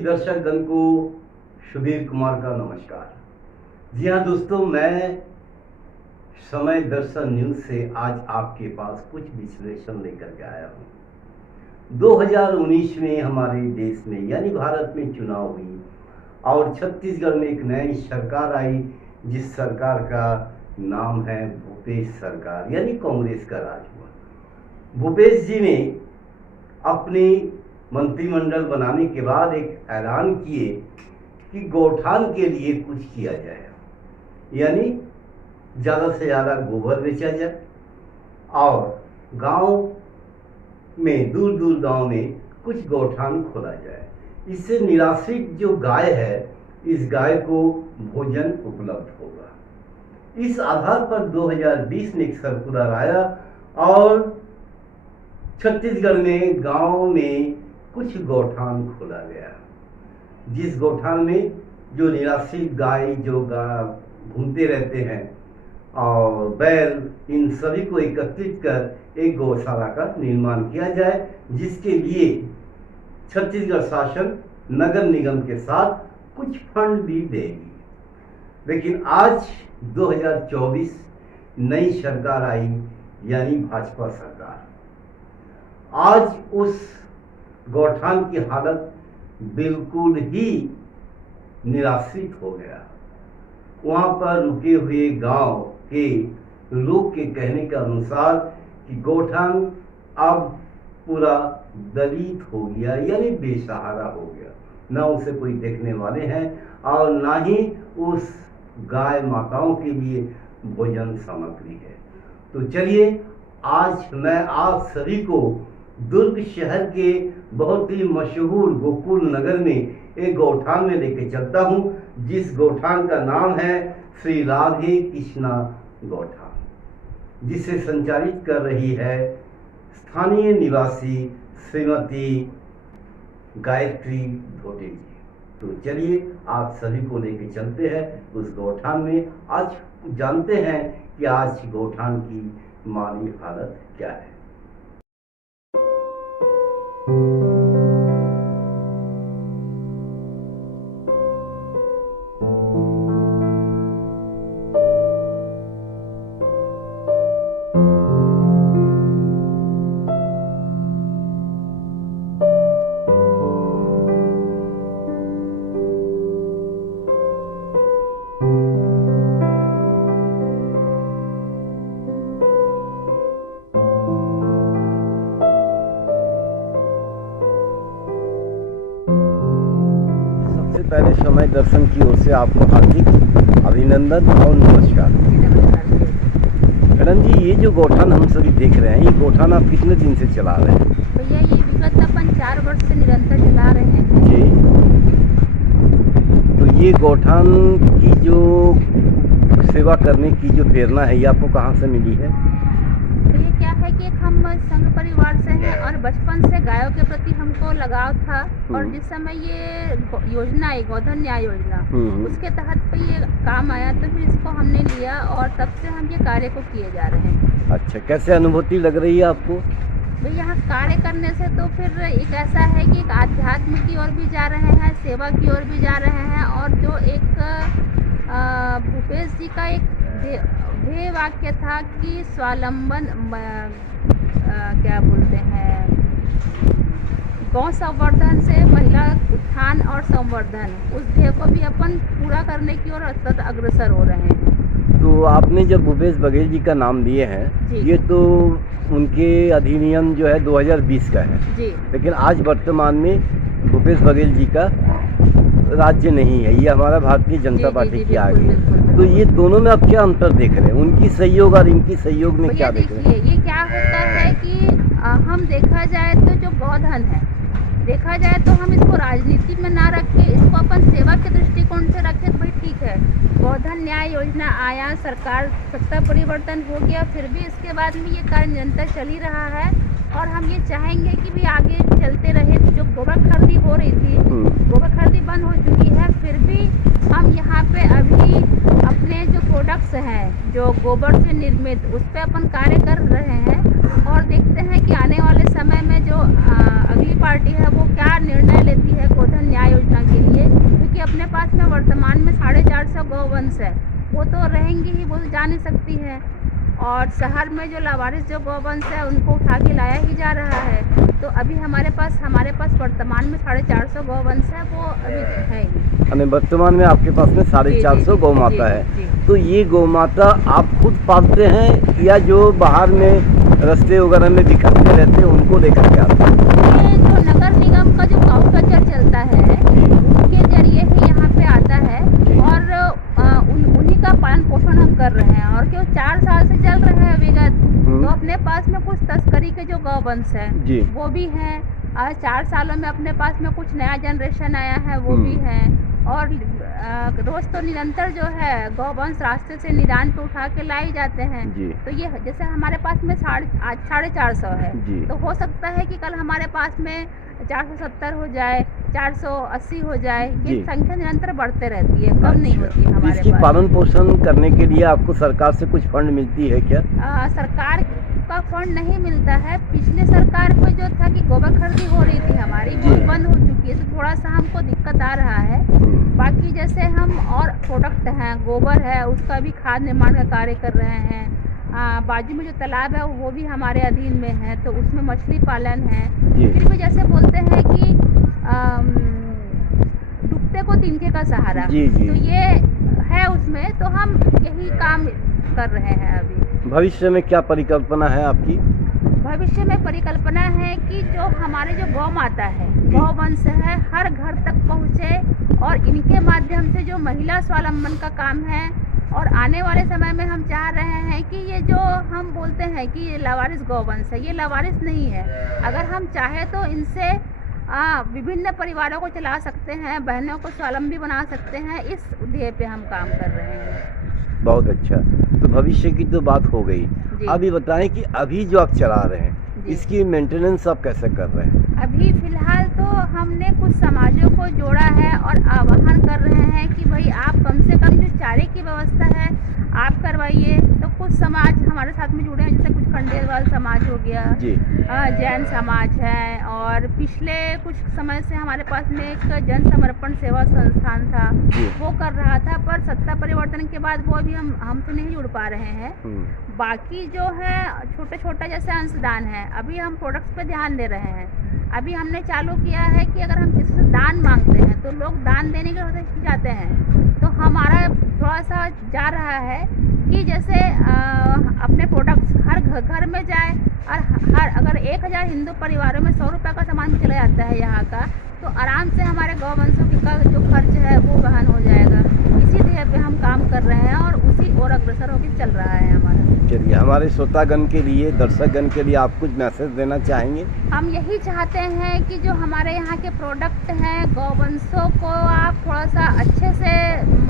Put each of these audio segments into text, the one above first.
सभी दर्शकगण को सुधीर कुमार का नमस्कार। जी हाँ दोस्तों, मैं समय दर्शन न्यूज़ से आज आपके पास कुछ विश्लेषण लेकर के आया हूँ। 2019 में हमारे देश में यानी भारत में चुनाव हुई और छत्तीसगढ़ में एक नई सरकार आई, जिस सरकार का नाम है भूपेश सरकार, यानी कांग्रेस का राज हुआ। भूपेश जी ने अपनी मंत्रिमंडल बनाने के बाद एक ऐलान किए कि गौठान के लिए कुछ किया जाए, यानी ज़्यादा से ज़्यादा गोबर बेचा जाए और गांव में दूर दूर गांव में कुछ गौठान खोला जाए। इससे निराश्रित जो गाय है, इस गाय को भोजन उपलब्ध होगा। इस आधार पर 2020 में एक सर्कुलर आया और छत्तीसगढ़ में गांव में कुछ गौठान खोला गया। जिस गौठान में जो निराश्रित गाय जो घूमते रहते हैं और बैल, इन सभी को एकत्रित कर एक गौशाला का निर्माण किया जाए, जिसके लिए छत्तीसगढ़ शासन नगर निगम के साथ कुछ फंड भी देगी। लेकिन आज 2024 नई सरकार आई, यानी भाजपा सरकार। आज उस गौठान की हालत बिल्कुल ही निराश्रित हो गया। वहाँ पर रुके हुए गांव के लोग के कहने के अनुसार कि गौठान अब पूरा दलित हो गया, यानी बेसहारा हो गया। ना उसे कोई देखने वाले हैं और ना ही उस गाय माताओं के लिए भोजन सामग्री है। तो चलिए आज मैं आप सभी को दुर्ग शहर के बहुत ही मशहूर गोकुल नगर में एक गौठान में लेके चलता हूँ, जिस गौठान का नाम है श्री राधे कृष्णा गौठान, जिसे संचालित कर रही है स्थानीय निवासी श्रीमती गायत्री धोटे जी। तो चलिए आप सभी को लेके चलते हैं उस गौठान में। आज जानते हैं कि आज गौठान की माली हालत क्या है। पहले समय दर्शन की ओर से आपको हार्दिक अभिनंदन और नमस्कार। मैडम जी, ये जो गौठान हम सभी देख रहे हैं, ये गौठान आप कितने दिन से चला रहे हैं? भैया ये विगत अपन 4 वर्ष से निरंतर चला रहे हैं जी। तो ये गौठान की जो सेवा करने की जो प्रेरणा है, ये आपको कहाँ से मिली है? ये क्या है कि हम संघ परिवार से हैं और बचपन से गायों के प्रति हमको लगाव था। और जिस समय ये योजना आई, गोधन न्याय योजना, उसके तहत पे ये काम आया, तो फिर इसको हमने लिया और तब से हम ये कार्य को किए जा रहे हैं। अच्छा, कैसे अनुभूति लग रही है आपको? भाई यहाँ कार्य करने से तो फिर एक ऐसा है कि एक आध्यात्म की ओर भी जा रहे हैं, सेवा की ओर भी जा रहे हैं। और जो एक भूपेश जी का एक ध्येय वाक्य था कि स्वावलंबन क्या बोलते हैं, गौ संवर्धन से महिला उत्थान और संवर्धन, उस ध्येय को भी अपन पूरा करने की ओर सतत अग्रसर हो रहे हैं। तो आपने जब भूपेश बघेल जी का नाम दिए हैं, ये तो उनके अधिनियम जो है 2020 का है जी। लेकिन आज वर्तमान में भूपेश बघेल जी का राज्य नहीं है, ये हमारा भारतीय जनता पार्टी की आ गई। तो ये दोनों में आप क्या अंतर देख रहे हैं? उनकी सहयोग और इनकी सहयोग में क्या देख रहे हैं? ये क्या होता है कि हम देखा जाए तो जो गोधन है, देखा जाए तो हम इसको राजनीति में ना रखें, इसको अपन सेवा के दृष्टिकोण से रखें तो भाई ठीक है। गोधन न्याय योजना आया, सरकार सत्ता परिवर्तन हो गया, फिर भी इसके बाद में ये कार्य निरंतर चल ही रहा है। और हम ये चाहेंगे कि भी आगे चलते रहे। जो गोबर खरीदी हो रही थी, गोबर खरीदी बंद हो चुकी है, फिर भी हम यहाँ पे अभी अपने जो प्रोडक्ट्स हैं जो गोबर से निर्मित, उस पर अपन कार्य कर रहे हैं। और देखते हैं कि आने वाले समय में जो अगली पार्टी है वो क्या सरकार निर्णय लेती है गोधन न्याय योजना के लिए, क्योंकि अपने पास में वर्तमान में 450 गौवंश है, वो तो रहेंगी ही, वो तो जा नहीं सकती है। और शहर में जो लावारिस जो गौवंश है उनको उठा के लाया ही जा रहा है। तो अभी हमारे पास वर्तमान में 450 गौवंश है, वो अभी है ही। यानी वर्तमान में आपके पास में 450 गौ माता है। तो ये गौ माता आप खुद पालते हैं या जो बाहर में रास्ते वगैरह में दिखाते रहते हैं उनको लेकर के आते हैं? ये जो नगर निगम का जो काऊ कल्चर चलता है उसके जरिए ही यहाँ पे आता है, और उन्हीं का पालन पोषण हम कर रहे हैं। और क्यों 4 साल से चल रहे हैं विगत, तो अपने पास में कुछ तस्करी के जो गौवंश है वो भी हैं। आज 4 सालों में अपने पास में कुछ नया जनरेशन आया है, वो भी है। और रोज तो निरंतर जो है गौवंश रास्ते से निदान पे उठा के लाए जाते हैं। तो ये जैसे हमारे पास में आज 450 है, तो हो सकता है कि कल हमारे पास में 470 हो जाए, 480 हो जाए। ये संख्या निरंतर बढ़ते रहती है, कम नहीं होती हमारे पास। इसकी पालन पोषण करने के लिए आपको सरकार से कुछ फंड मिलती है क्या? सरकार का फंड नहीं मिलता है। पिछले सरकार में जो था कि गोबर खरीदी हो रही थी हमारी, वो बंद हो चुकी है, तो थोड़ा सा हमको दिक्कत आ रहा है। बाकी जैसे हम और प्रोडक्ट हैं, गोबर है, उसका भी खाद निर्माण का कार्य कर रहे हैं। बाजू में जो तालाब है वो भी हमारे अधीन में है, तो उसमें मछली पालन है। फिर भी जैसे बोलते हैं कि डूबते को तिनके का सहारा, तो ये है उसमें, तो हम यही काम कर रहे हैं अभी। भविष्य में क्या परिकल्पना है आपकी? भविष्य में परिकल्पना है कि जो हमारे जो गौ माता है, गौवंश है, हर घर तक पहुँचे, और इनके माध्यम से जो महिला स्वावलंबन का काम है। और आने वाले समय में हम चाह रहे हैं कि ये जो हम बोलते हैं कि ये लावारिस गौवंश है, ये लावारिस नहीं है। अगर हम चाहे तो इनसे विभिन्न परिवारों को चला सकते हैं, बहनों को स्वावलंबी बना सकते हैं। इस ध्येय पे हम काम कर रहे हैं। बहुत अच्छा। तो भविष्य की तो बात हो गई, अब ये बताएं कि अभी जो आप चला रहे हैं इसकी मेंटेनेंस आप कैसे कर रहे हैं? अभी फिलहाल तो हमने कुछ समाजों को जोड़ा है और आह्वान कर रहे हैं कि भाई आप कम से कम जो चारे की व्यवस्था है आप करवाइए। तो कुछ समाज हमारे साथ में जुड़े हैं, जैसे कुछ खंडेलवाल समाज हो गया, जैन समाज है, और पिछले कुछ समय से हमारे पास में एक जन समर्पण सेवा संस्थान था, वो कर रहा था, पर सत्ता परिवर्तन के बाद वो अभी हमसे नहीं जुड़ पा रहे हैं। बाकी जो है छोटे छोटा जैसे अंशदान है, अभी हम प्रोडक्ट्स पे ध्यान दे रहे हैं। अभी हमने चालू किया है कि अगर हम किसी से दान मांगते हैं तो लोग दान देने के लिए जाते हैं, तो हमारा थोड़ा सा जा रहा है कि जैसे अपने प्रोडक्ट्स हर घर में जाए, और अगर 1000 हिंदू परिवारों में 100 रुपये का सामान भी चला जाता है यहाँ का, तो आराम से हमारे गौवंशों का जो खर्च है वो वहन हो जाएगा। इसी ध्येय पे हम काम कर रहे हैं और उसी ओर अग्रसर होकर चल रहा है हमारा। चलिए, हमारे श्रोतागण के लिए, दर्शकगण के लिए आप कुछ मैसेज देना चाहेंगे? हम यही चाहते हैं कि जो हमारे यहाँ के प्रोडक्ट हैं, गौवंशों को आप थोड़ा सा अच्छे से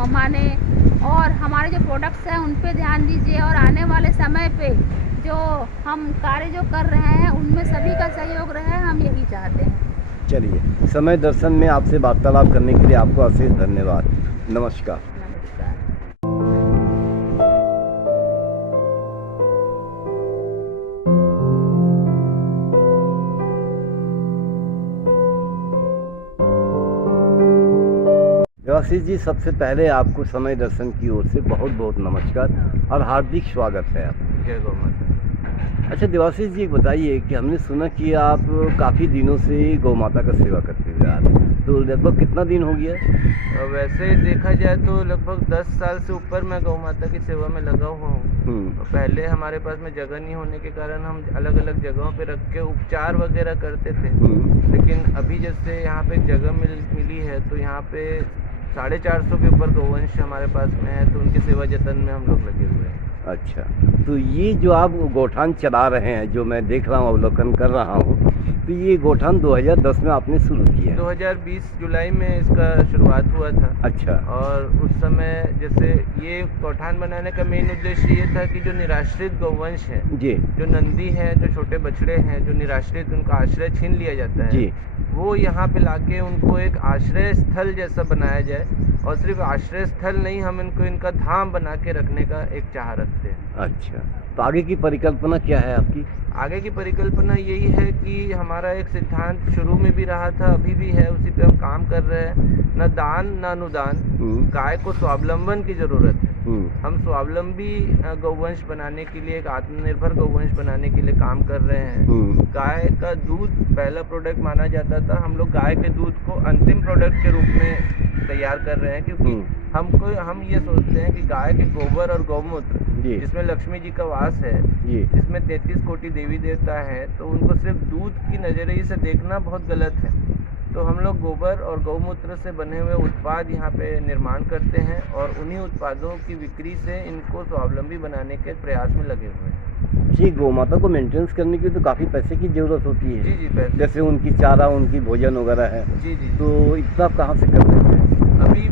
माने, और हमारे जो प्रोडक्ट्स हैं उन पे ध्यान दीजिए, और आने वाले समय पे जो हम कार्य जो कर रहे हैं उनमें सभी का सहयोग रहे, हम यही चाहते हैं। चलिए, समय दर्शन में आपसे वार्तालाप करने के लिए आपको अशेष धन्यवाद। नमस्कार। देवाशीष जी, सबसे पहले आपको समय दर्शन की ओर से बहुत बहुत नमस्कार और हार्दिक स्वागत है आपका। जय गौ माता। अच्छा देवाशीष जी, बताइए कि हमने सुना कि आप काफ़ी दिनों से गौ माता का सेवा करते हुए आ रहे हैं, तो लगभग कितना दिन हो गया? वैसे देखा जाए तो लगभग 10 साल से ऊपर मैं गौ माता की सेवा में लगा हुआ हूँ। पहले हमारे पास में जगह नहीं होने के कारण हम अलग अलग जगहों पे रख के उपचार वगैरह करते थे, लेकिन अभी जैसे यहाँ पे जगह मिली है तो यहाँ पे 450 के ऊपर गौवंश हमारे पास में है, तो उनकी सेवा जतन में हम लोग लगे हुए हैं। अच्छा, तो ये जो आप गोठान चला रहे हैं, जो मैं देख रहा हूँ, अवलोकन कर रहा हूँ, तो ये गोठान 2010 में आपने शुरू किया? 2020 जुलाई में इसका शुरुआत हुआ था। अच्छा। और उस समय जैसे ये गोठान बनाने का मेन उद्देश्य ये था कि जो निराश्रित गौवंश है जी, जो नंदी है, जो छोटे बछड़े हैं, जो निराश्रित, उनका आश्रय छीन लिया जाता है जी, वो यहाँ पे लाके उनको एक आश्रय स्थल जैसा बनाया जाए, और सिर्फ आश्रय स्थल नहीं, हम इनको इनका धाम बना के रखने का एक चाह रखते हैं। अच्छा, तो आगे की परिकल्पना क्या है आपकी? आगे की परिकल्पना यही है कि हमारा एक सिद्धांत शुरू में भी रहा था, अभी भी है, उसी पे हम काम कर रहे हैं। न दान न अनुदान, गाय को स्वावलंबन की जरूरत है। हम स्वावलंबी गौवंश बनाने के लिए, एक आत्मनिर्भर गौवंश बनाने के लिए काम कर रहे हैं। गाय का दूध पहला प्रोडक्ट माना जाता था, हम लोग गाय के दूध को अंतिम प्रोडक्ट के रूप में तैयार कर रहे हैं, क्योंकि हम ये सोचते हैं कि गाय के गोबर और गौमूत्र, जिसमें लक्ष्मी जी का वास है, जिसमें 33 कोटि देवी देवता है, तो उनको सिर्फ दूध की नजरिए से देखना बहुत गलत है। तो हम लोग गोबर और गौमूत्र से बने हुए उत्पाद यहाँ पे निर्माण करते हैं और उन्हीं उत्पादों की बिक्री से इनको स्वावलंबी बनाने के प्रयास में लगे हुए हैं। जी, गौ माता को मेंटेनेंस करने के लिए तो काफ़ी पैसे की ज़रूरत होती है। जी पैसे, जैसे उनकी चारा, उनकी भोजन वगैरह है। जी, तो इतना कहाँ से कर लेते हैं? अभी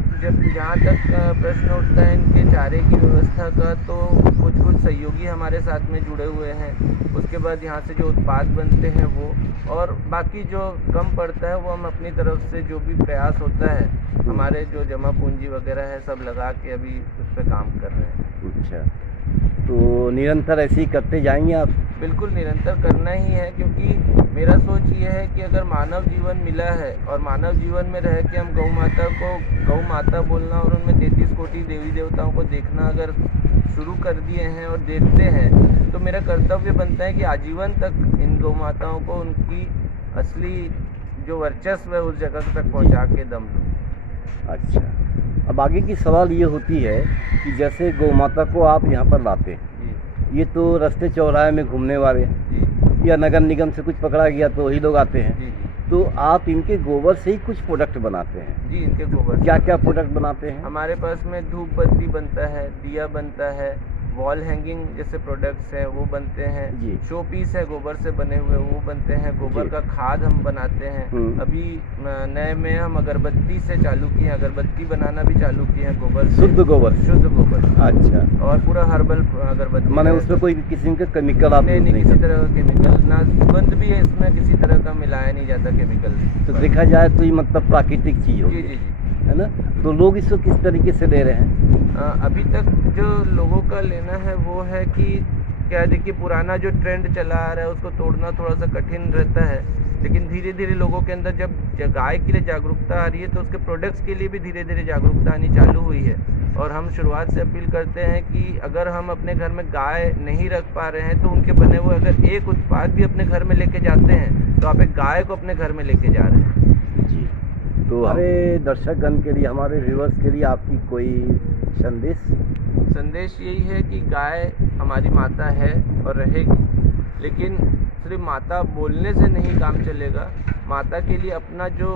जहाँ तक प्रश्न उठता है इनके चारे की व्यवस्था का, तो कुछ सहयोगी हमारे साथ में जुड़े हुए हैं। उसके बाद यहाँ से जो उत्पाद बनते हैं वो, और बाकी जो कम पड़ता है वो हम अपनी तरफ से जो भी प्रयास होता है, हमारे जो जमा पूंजी वगैरह है, सब लगा के अभी उस पर काम कर रहे हैं। अच्छा, तो निरंतर ऐसे ही करते जाएंगे आप? बिल्कुल निरंतर करना ही है, क्योंकि मेरा सोच ये है कि अगर मानव जीवन मिला है और मानव जीवन में रह के हम गौ माता को गौ माता बोलना और उनमें 33 कोटि देवी देवताओं को देखना अगर शुरू कर दिए हैं और देखते हैं, तो मेरा कर्तव्य बनता है कि आजीवन तक इन गौ माताओं को उनकी असली जो वर्चस्व है उस जगह तक पहुँचा के दम दूँ। अच्छा, अब आगे की सवाल ये होती है कि जैसे गौ माता को आप यहाँ पर लाते हैं, ये तो रास्ते चौराहे में घूमने वाले या नगर निगम से कुछ पकड़ा गया तो वही लोग आते हैं, तो आप इनके गोबर से ही कुछ प्रोडक्ट बनाते हैं? जी, इनके गोबर क्या क्या प्रोडक्ट बनाते हैं? हमारे पास में धूप बत्ती बनता है, दिया बनता है, वॉल हैंगिंग जैसे प्रोडक्ट्स हैं वो बनते हैं, शो पीस है गोबर से बने हुए वो बनते हैं, गोबर का खाद हम बनाते हैं। अभी नए में हम अगरबत्ती से चालू किए हैं, अगरबत्ती बनाना भी चालू किए हैं गोबर, शुद्ध गोबर। अच्छा, और पूरा हर्बल अगरबत्ती, माने उसमें कोई किसी का केमिकल आप नहीं किसी तरह का केमिकल, ना सुगंध भी है इसमें, किसी तरह का मिलाया नहीं जाता केमिकल। तो देखा जाए तो ये मतलब प्राकृतिक चीज होगी। जी, है ना? तो लोग इसको किस तरीके से ले रहे हैं? अभी तक जो लोगों का लेना है वो है कि क्या, देखिए पुराना जो ट्रेंड चला आ रहा है उसको तोड़ना थोड़ा सा कठिन रहता है, लेकिन धीरे धीरे लोगों के अंदर जब गाय के लिए जागरूकता आ रही है तो उसके प्रोडक्ट्स के लिए भी धीरे धीरे जागरूकता आनी चालू हुई है। और हम शुरुआत से अपील करते हैं कि अगर हम अपने घर में गाय नहीं रख पा रहे हैं तो उनके बने हुए अगर एक उत्पाद भी अपने घर में लेके जाते हैं तो आप एक गाय को अपने घर में लेके जा रहे हैं। जी, तो हमारे दर्शकगण के लिए, हमारे व्यूअर्स के लिए आपकी कोई संदेश यही है कि गाय हमारी माता है और रहेगी, लेकिन सिर्फ माता बोलने से नहीं काम चलेगा। माता के लिए अपना जो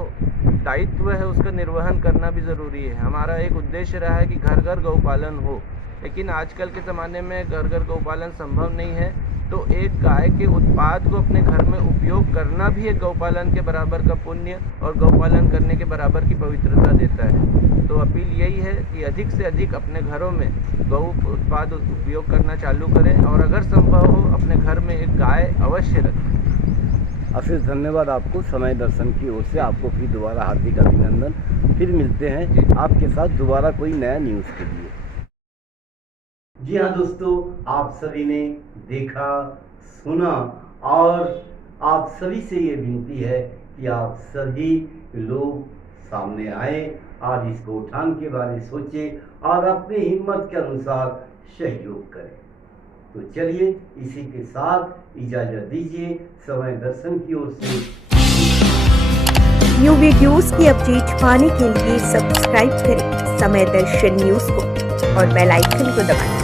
दायित्व है उसका निर्वहन करना भी ज़रूरी है। हमारा एक उद्देश्य रहा है कि घर घर गौपालन हो, लेकिन आजकल के ज़माने में घर घर गौपालन संभव नहीं है, तो एक गाय के उत्पाद को अपने घर में उपयोग करना भी एक गौपालन के बराबर का पुण्य और गौपालन करने के बराबर की पवित्रता देता है। तो अपील यही है कि अधिक से अधिक अपने घरों में गौ उत्पाद उपयोग करना चालू करें और अगर संभव हो अपने घर में एक गाय अवश्य रखें। अशेष धन्यवाद आपको समय दर्शन की ओर से, आपको फिर दोबारा हार्दिक अभिनंदन। फिर मिलते हैं आपके साथ दोबारा कोई नया न्यूज़ के लिए। जी हाँ दोस्तों, आप सभी ने देखा, सुना, और आप सभी से ये विनती है कि आप सभी लोग सामने आए और इस गौठान के बारे में सोचें और अपनी हिम्मत के अनुसार सहयोग करें। तो चलिए इसी के साथ इजाज़त दीजिए समय दर्शन की ओर से। न्यू वीडियोस की अपडेट पाने के लिए सब्सक्राइब करें समय दर्शन न्यूज को और बेल आइकन को दबाएं।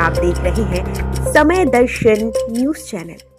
आप देख रहे हैं समय दर्शन न्यूज चैनल।